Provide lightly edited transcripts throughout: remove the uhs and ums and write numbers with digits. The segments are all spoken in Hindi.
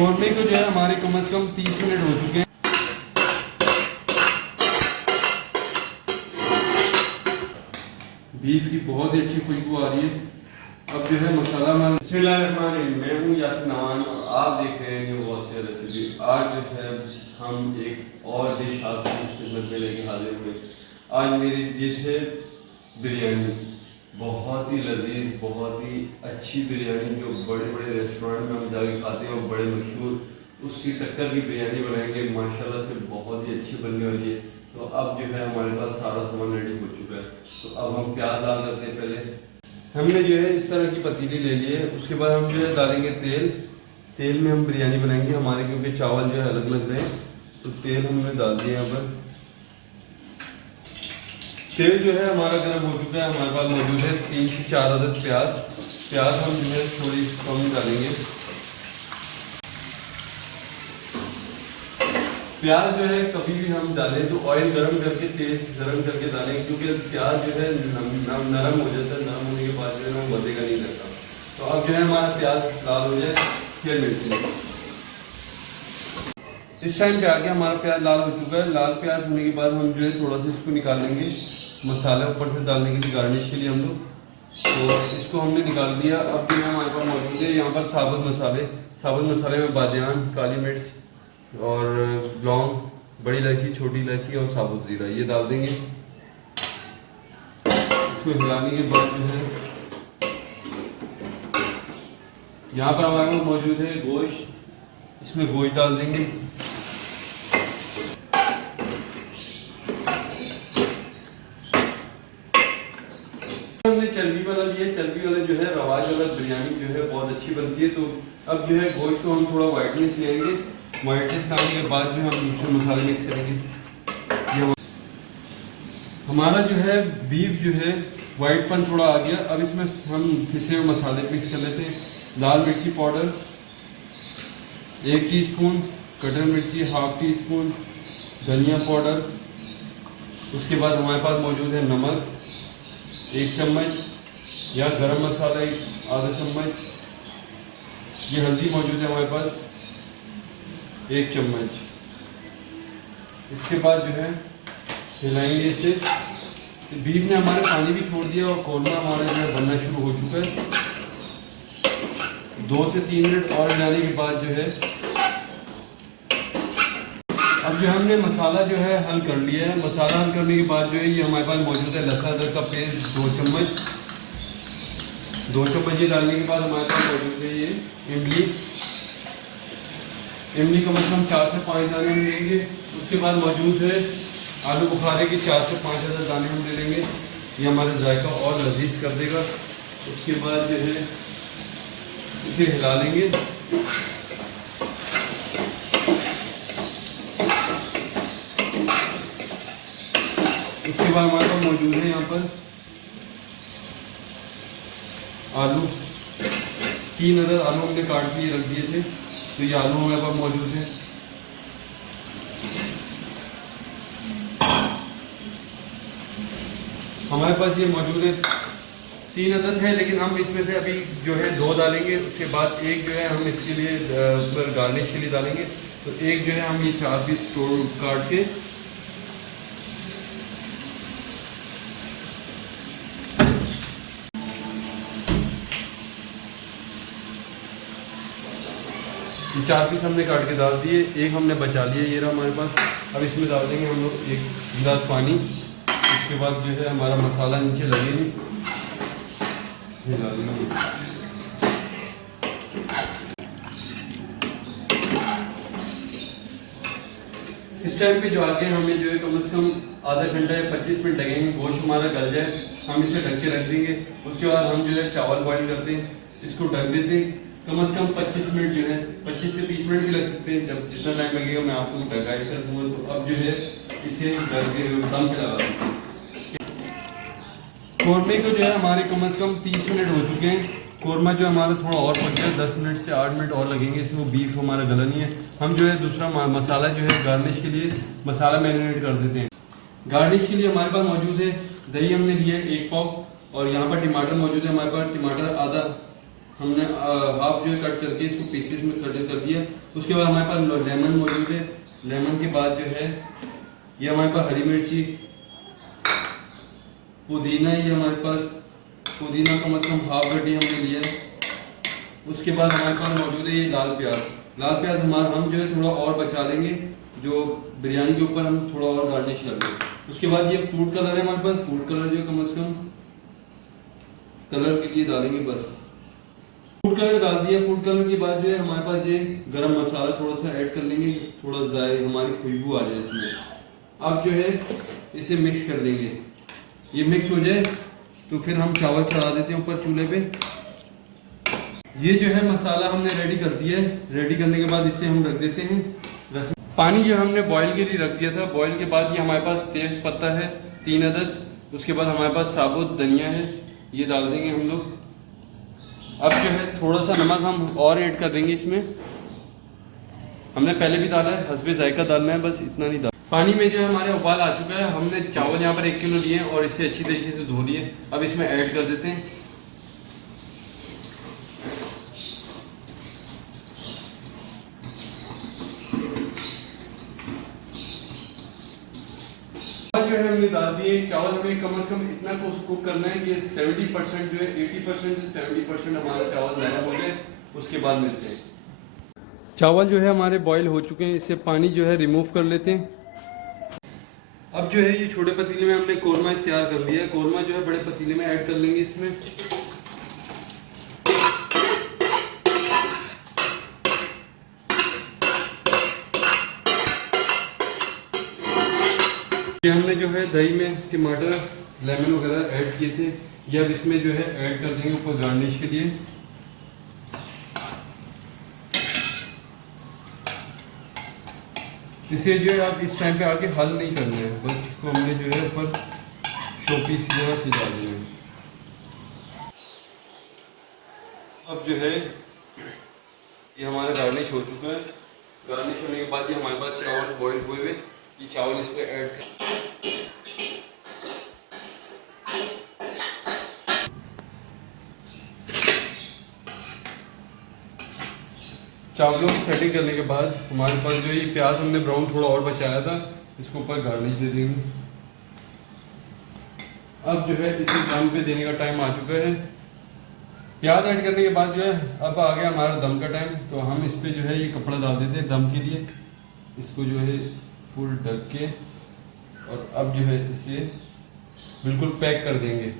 कौरमे को जो है हमारे कम से कम 30 मिनट हो चुके हैं। बीफ की बहुत ही अच्छी खुशबू आ रही है। अब जो है मसाला मैं हूँ यासिर नवान और आप देख रहे हैं न्यू वॉसिया रेसिपी। आज जो है हम एक और डिश आपकी खिदमत में लेके हाजिर हुए। आज मेरी डिश है बिरयानी, बहुत ही लजीज, बहुत ही अच्छी बिरयानी जो बड़े बड़े रेस्टोरेंट में हम जाके खाते हैं और बड़े मशहूर उसकी टक्कर की बिरयानी बनाएंगे। माशाल्लाह से बहुत ही अच्छी बनने वाली है। तो अब जो है हमारे पास सारा सामान रेडी हो चुका है। तो अब हम प्याज डाल करते हैं। पहले हमने जो है इस तरह की पतीली ले ली है। उसके बाद हम जो है डालेंगे तेल। तेल में हम बिरयानी बनाएंगे हमारे, क्योंकि चावल जो है अलग लग रहे हैं। तो तेल हमने डाल दिया यहाँ पर। तेल जो है हमारा गर्म हो चुका है। हमारे पास मौजूद है 3 से 4 अदद प्याज हम जो है थोड़ी कम डालेंगे। प्याज जो है कभी भी हम डालें तो ऑयल गरम करके, तेज गरम करके डालें, क्योंकि प्याज जो है नरम हो जाता है। नरम होने के बाद जो है वो मजेगा नहीं लगता। तो अब जो है हमारा प्याज लाल हो जाए फिर मिर्ची। इस टाइम पे आके हमारा प्याज लाल हो चुका है। लाल प्याज होने के बाद हम जो है थोड़ा सा इसको निकाल लेंगे। मसाला ऊपर से डालने के लिए, गार्निश के लिए हम लोग, तो इसको हमने निकाल दिया। अब जो है हमारे पास मौजूद है यहाँ पर साबुत मसाले में बादियान, काली मिर्च और लौंग, बड़ी इलायची, छोटी इलायची और साबुत जीरा, ये डाल देंगे। इसको हिलाने के बाद जो है यहाँ पर हमारे पास मौजूद है गोश्त, इसमें गोश्त डाल देंगे। हमने चर्बी वाला लिया। चर्बी वाला जो है रवाज वाला बिरयानी जो है बहुत अच्छी बनती है। तो अब जो है गोश्त को हम थोड़ा वाइटनेस लेंगे। वाइटनेस लाने के बाद जो हम दूसरे मसाले मिक्स करेंगे। ये हमारा जो है बीफ जो है वाइटपन थोड़ा आ गया। अब इसमें हम पिसे हुए मसाले मिक्स कर लेते हैं। लाल मिर्ची पाउडर 1 टीस्पून, कटर मिर्ची 1/2 टीस्पून, धनिया पाउडर, उसके बाद हमारे पास मौजूद है नमक 1 चम्मच, या गरम मसाला 1/2 चम्मच, ये हल्दी मौजूद है हमारे पास 1 चम्मच। इसके बाद जो है हिलाएंगे इसे। बीफ ने हमारे पानी भी छोड़ दिया और कौरमा हमारा जो है बनना शुरू हो चुका है। 2 से 3 मिनट और हिलाने के बाद जो है अब जो हमने मसाला जो है हल कर लिया है। मसाला हल करने के बाद जो है ये हमारे पास मौजूद है लहसुन अदरक का पेस्ट 2 चम्मच। 2 चम्मच ये डालने के बाद हमारे पास मौजूद है ये इमली कम से कम 4 से 5 दाने हम लेंगे। उसके बाद मौजूद है आलू बुखारे के 4 से 5 अदद दाने हम ले लेंगे। ये हमारे जायका और लजीज कर देगा। उसके बाद जो है इसे हिला लेंगे। उसके बाद हमारे पास मौजूद है यहाँ पर आलू, 3 अदद आलू हमने काट के रख दिए थे। तो ये आलू हमारे पास मौजूद है। हमारे पास ये मौजूद है 3 अदद है, लेकिन हम इसमें से अभी जो है 2 डालेंगे। उसके बाद एक जो है हम इसके लिए गार्निश के लिए डालेंगे। तो एक जो है हम ये 4 पीस काट के ये 4 पीस हमने काट के डाल दिए। एक हमने बचा लिया, ये रहा हमारे पास। अब इसमें डाल देंगे हम लोग 1 गिलास पानी। उसके बाद जो है हमारा मसाला नीचे लगे नहीं, हिला देंगे। इस टाइम पे जो आगे हमें जो है कम से कम आधा घंटा या 25 मिनट लगेंगे। गोश्त हमारा गल जाए, हम इसे ढक के रख देंगे। उसके बाद हम जो है चावल बॉईल करते हैं, इसको ढक देते हैं। कम से कम 25 मिनट जो है 25 से 30 मिनट भी लग सकते हैं। जब जितना टाइम लगेगा मैं आपको गाइड कर दूँगा। तो अब जो है इसे दम पे लगा देते हैं। कौरमे को जो है हमारे कम से कम 30 मिनट हो चुके हैं। कौरमा जो हमारा थोड़ा और पक गया, 10 मिनट से 8 मिनट और लगेंगे। इसमें बीफ हमारा गला नहीं है। हम जो है दूसरा मसाला जो है गार्निश के लिए मसाला मैरिनेट कर देते हैं। गार्निश के लिए हमारे पास मौजूद है दही, हमने लिया है 1 पाव, और यहाँ पर टमाटर मौजूद है हमारे पास। टमाटर हमने हाफ जो है कट करके इसको पीसेस में कट कर दिया। उसके बाद हमारे पास लेमन मौजूद है। लेमन के बाद जो है ये हमारे पास हरी मिर्ची, पुदीना, ये हमारे पास पुदीना कम से कम हाफ गड्डी हमने लिया है। उसके बाद हमारे पास मौजूद है ये लाल प्याज। लाल प्याज हम जो है थोड़ा और बचा लेंगे, जो बिरयानी के ऊपर हम थोड़ा और गार्निश कर देंगे। उसके बाद ये फूड कलर है हमारे पास। फूड कलर जो कम से कम कलर के लिए डालेंगे बस। फूड कलर डाल दिया। फूड कलर के बाद जो है हमारे पास ये गरम मसाला थोड़ा सा ऐड कर लेंगे, थोड़ा जाए हमारी खुशबू आ जाए इसमें। अब जो है इसे मिक्स कर लेंगे। ये मिक्स हो जाए तो फिर हम चावल चढ़ा देते हैं ऊपर चूल्हे पे। ये जो है मसाला हमने रेडी कर दिया है। रेडी करने के बाद इसे हम रख देते हैं। पानी जो हमने बॉईल के लिए रख दिया था, बॉईल के बाद ये हमारे पास तेज पत्ता है 3 अदद। उसके बाद हमारे पास साबुत धनिया है, ये डाल देंगे हम लोग। अब जो है थोड़ा सा नमक हम और ऐड कर देंगे इसमें। हमने पहले भी डाला है, हस्बे जायका डालना है, बस इतना नहीं डालना। पानी में जो है हमारे उबाल आ चुका है। हमने चावल यहाँ पर 1 किलो लिए और इसे अच्छी तरीके से धो लिए। अब इसमें ऐड कर देते हैं। जो है हमने डाल दिए चावल। हमें कम से कम इतना कुक करना है कि 70% जो है 80% से 70% हमारा चावल नरम हो जाए। उसके बाद मिलते हैं। चावल जो है हमारे बॉईल हो चुके हैं, इससे पानी जो है रिमूव कर लेते हैं। अब जो है ये छोटे पतीले में हमने कोरमा तैयार कर लिया है। कोरमा जो है बड़े पतीले में ऐड कर लेंगे इसमें। ये हमने जो है दही में टमाटर, लेमन वगैरह ऐड किए थे, ये अब इसमें जो है ऐड कर देंगे ऊपर गार्निश के लिए। इसे जो है आप इस टाइम पे आके हल नहीं करना है, बस इसको हमने जो है ऊपर शोपीस की जगह सजा देना है। अब जो है ये हमारा गार्निश हो चुका है। गार्निश होने के बाद ये हमारे पास चावल बॉईल हुए हुए, ये चावल इस पे ऐड कर चावलों की सेटिंग करने के बाद हमारे पास जो ये प्याज हमने ब्राउन थोड़ा और बचाया था, इसको ऊपर गार्निश दे देंगे। अब जो है इसे दम पे देने का टाइम आ चुका है। प्याज ऐड करने के बाद जो है अब आ गया हमारा दम का टाइम। तो हम इस पे जो है ये कपड़ा डाल देते हैं दम के लिए। इसको जो है फुल ढक के और अब जो है इसे बिल्कुल पैक कर देंगे।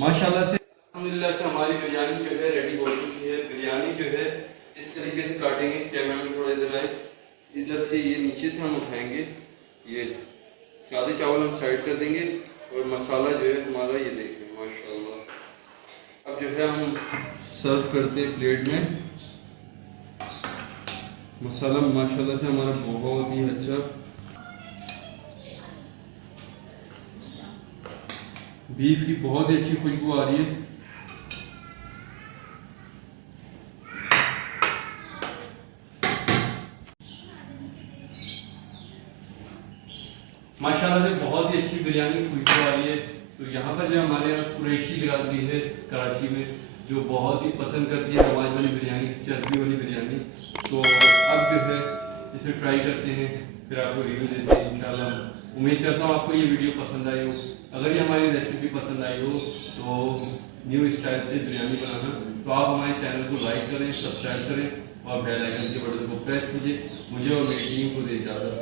माशाल्लाह से अल्हम्दुलिल्लाह से हमारी बिरयानी जो है रेडी हो चुकी है। बिरयानी जो है इस तरीके से काटेंगे, कैमरा में थोड़ा इधर आए, इधर से ये नीचे से हम उठाएंगे। ये सादे चावल हम साइड कर देंगे और मसाला जो है हमारा ये देखें माशाल्लाह। अब जो है हम सर्व करते हैं प्लेट में। मसाला माशाल्लाह से हमारा बहुत ही अच्छा, बीफ की बहुत ही अच्छी खुशबू आ रही है। माशाल्लाह से बहुत ही अच्छी बिरयानी की खुशबू आ रही है। तो यहाँ पर जो हमारे यहाँ कुरैशी बिरादरी है कराची में, जो बहुत ही पसंद करती है नवाज वाली बिरयानी, चर्बी वाली बिरयानी। तो अब जो है इसे ट्राई करते हैं, फिर आपको रिव्यू देते हैं इंशाल्लाह। उम्मीद करता हूँ आपको ये वीडियो पसंद आई हो। अगर ये हमारी रेसिपी पसंद आई हो तो न्यू स्टाइल से बिरयानी बनाना, तो आप हमारे चैनल को लाइक करें, सब्सक्राइब करें और बेल आइकन के बटन को प्रेस कीजिए। मुझे और मेरी टीम को दे इजाज़त।